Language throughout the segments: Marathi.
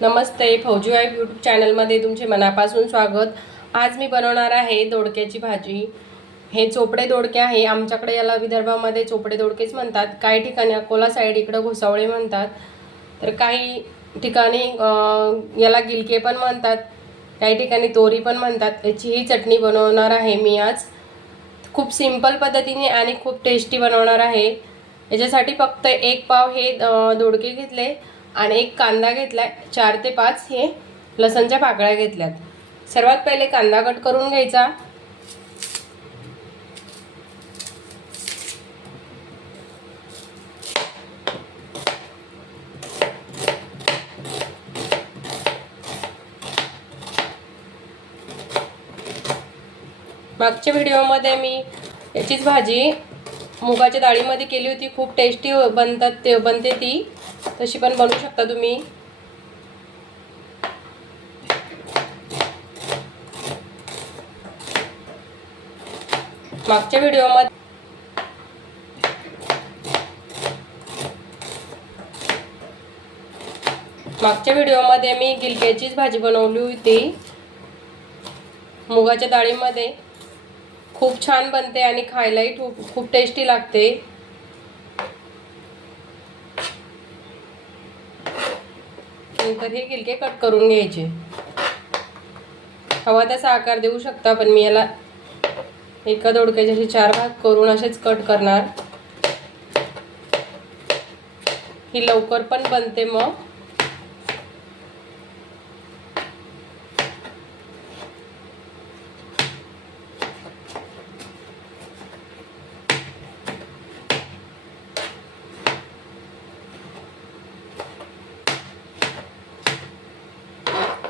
नमस्ते, फौजी वाईफ यूट्यूब चॅनलमध्ये तुमचे मनापासून स्वागत। आज मी बनवणार आहे दोडक्याची भाजी। हे चोपडे दोडके आहे, आमच्याकडे याला विदर्भामध्ये चोपडे दोडकेच म्हणतात। काही ठिकाणी अकोला साईड इकडे घोसावळे म्हणतात, तर काही ठिकाणी याला गिलके पण म्हणतात, काही ठिकाणी तोरी पण म्हणतात। याची ही चटणी बनवणार आहे मी आज। खूप सिंपल पद्धतीने आणि खूप टेस्टी बनवणार आहे। याच्यासाठी फक्त 1 पाव हे दोडके घेतले आणि 1 कांदा घेतलाय, 4 ते 5 हे लसणच्या पाकळ्या घेतल्यात। सर्वात पहिले कांदा कट करून घ्यायचा। मागच्या व्हिडिओमध्ये मी याचीच भाजी मुगाच्या डाळीमध्ये केली होती, खूप टेस्टी बनते ती, तशी पण बनवू शकता तुम्ही। मागच्या व्हिडिओमध्ये मी गिलक्याचीच भाजी बनवली होती मुगाच्या डाळीमध्ये। खूप छान बनते आणि खायलाही खूप टेस्टी लागते। नंतर हे गिलके कट करून घ्यायचे, हवा तसा आकार देऊ शकता, पण मी याला एका दोडक्याचे असे 4 भाग करून असेच कट करणार। ही लवकर पण बनते मग।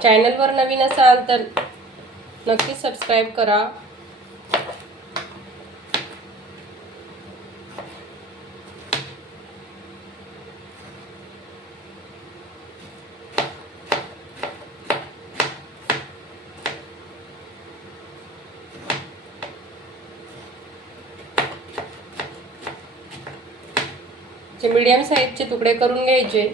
चॅनलवर नवीन असाल तर नक्कीच सबस्क्राईब करा। मीडियम साईजचे तुकडे करून घ्यायचे।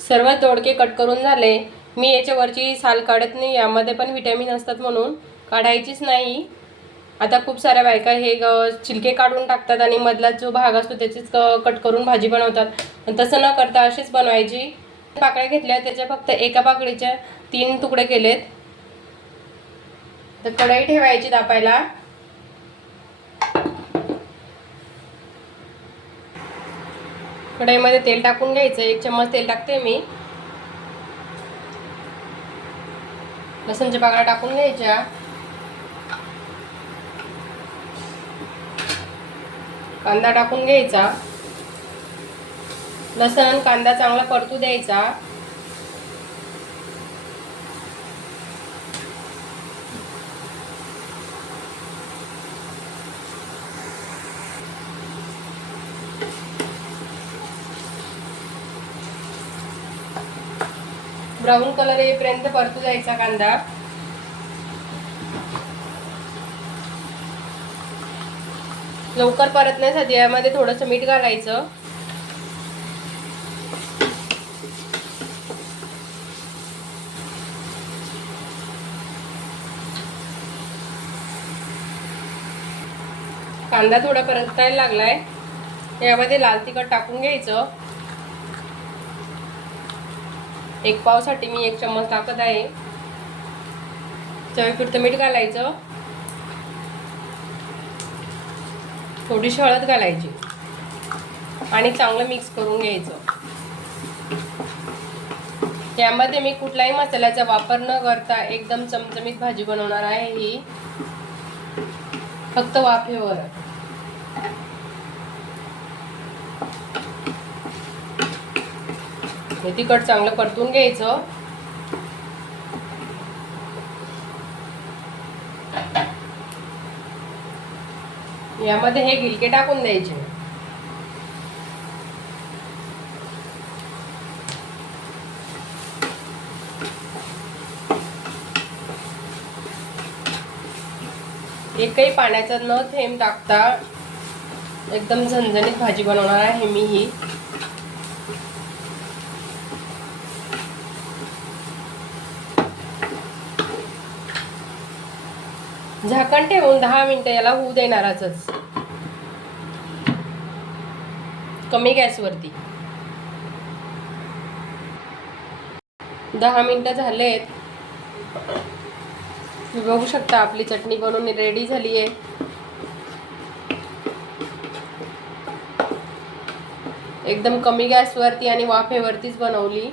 सर्व दोडके कट करून झाले। मी याच्यावरची साल काढत नाही, यामध्ये पण विटॅमिन असतात म्हणून काढायचीच नाही। आता खूप साऱ्या बायका हे छिलके काढून टाकतात आणि मधला जो भाग असतो त्याचीच कट करून भाजी बनवतात, पण तसं न करता अशीच बनवायची। पाकळ्या घेतल्या, त्याच्या फक्त एका पाकळीच्या 3 तुकडे केलेत। तर कढई ठेवायची तापायला। कढईमध्ये तेल टाकून घ्यायचं, 1 चम्मच तेल टाकते मी। लसणच्या पाकळ्या टाकून घ्यायच्या, कांदा टाकून घ्यायचा। लसण कांदा चांगला परतू द्यायचा। ब्राऊन कलर येईपर्यंत परतू द्यायचा कांदा। लवकर परतण्यासाठी यामध्ये थोडंसं मीठ घालायचं। कांदा थोडा परतायला लागलाय, यामध्ये लाल तिखट टाकून घ्यायचं। 1 पावसाठी मी 1 चम्मच टाकत आहे। चवीपुरतं मीठ घालायचं, थोडीशी हळद घालायची आणि चांगलं मिक्स करून घ्यायचं। यामध्ये मी कुठलाही मसाल्याचा वापर न करता एकदम चमचमीत भाजी बनवणार आहे ही, फक्त वाफेवर। तिखट चांगलं परतून घ्यायचं। यामध्ये हे गिलके टाकून द्यायचे. एकही पाण्याचा न थेंब टाकता एकदम झणझणीत भाजी बनवणार आहे मी ही. झाकण ठेवून 10 मिनिटं याला होऊ देणारच, कमी गॅसवरती. 10 मिनिटं झालेत. तुम्ही बघू शकता आपली चटणी बनवून रेडी झाली आहे. एकदम कमी गॅसवरती आणि वाफेवरतीच बनवली.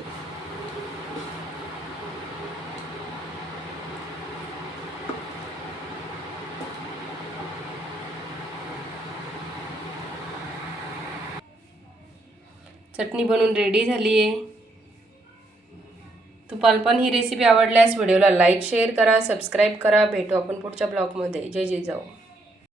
चटणी बनवून रेडी झाली आहे. तुम्हाला पण ही रेसिपी आवडल्यास व्हिडिओला लाईक शेअर करा, सबस्क्राईब करा. भेटू आपण पुढच्या ब्लॉगमध्ये. जय जिजाऊ.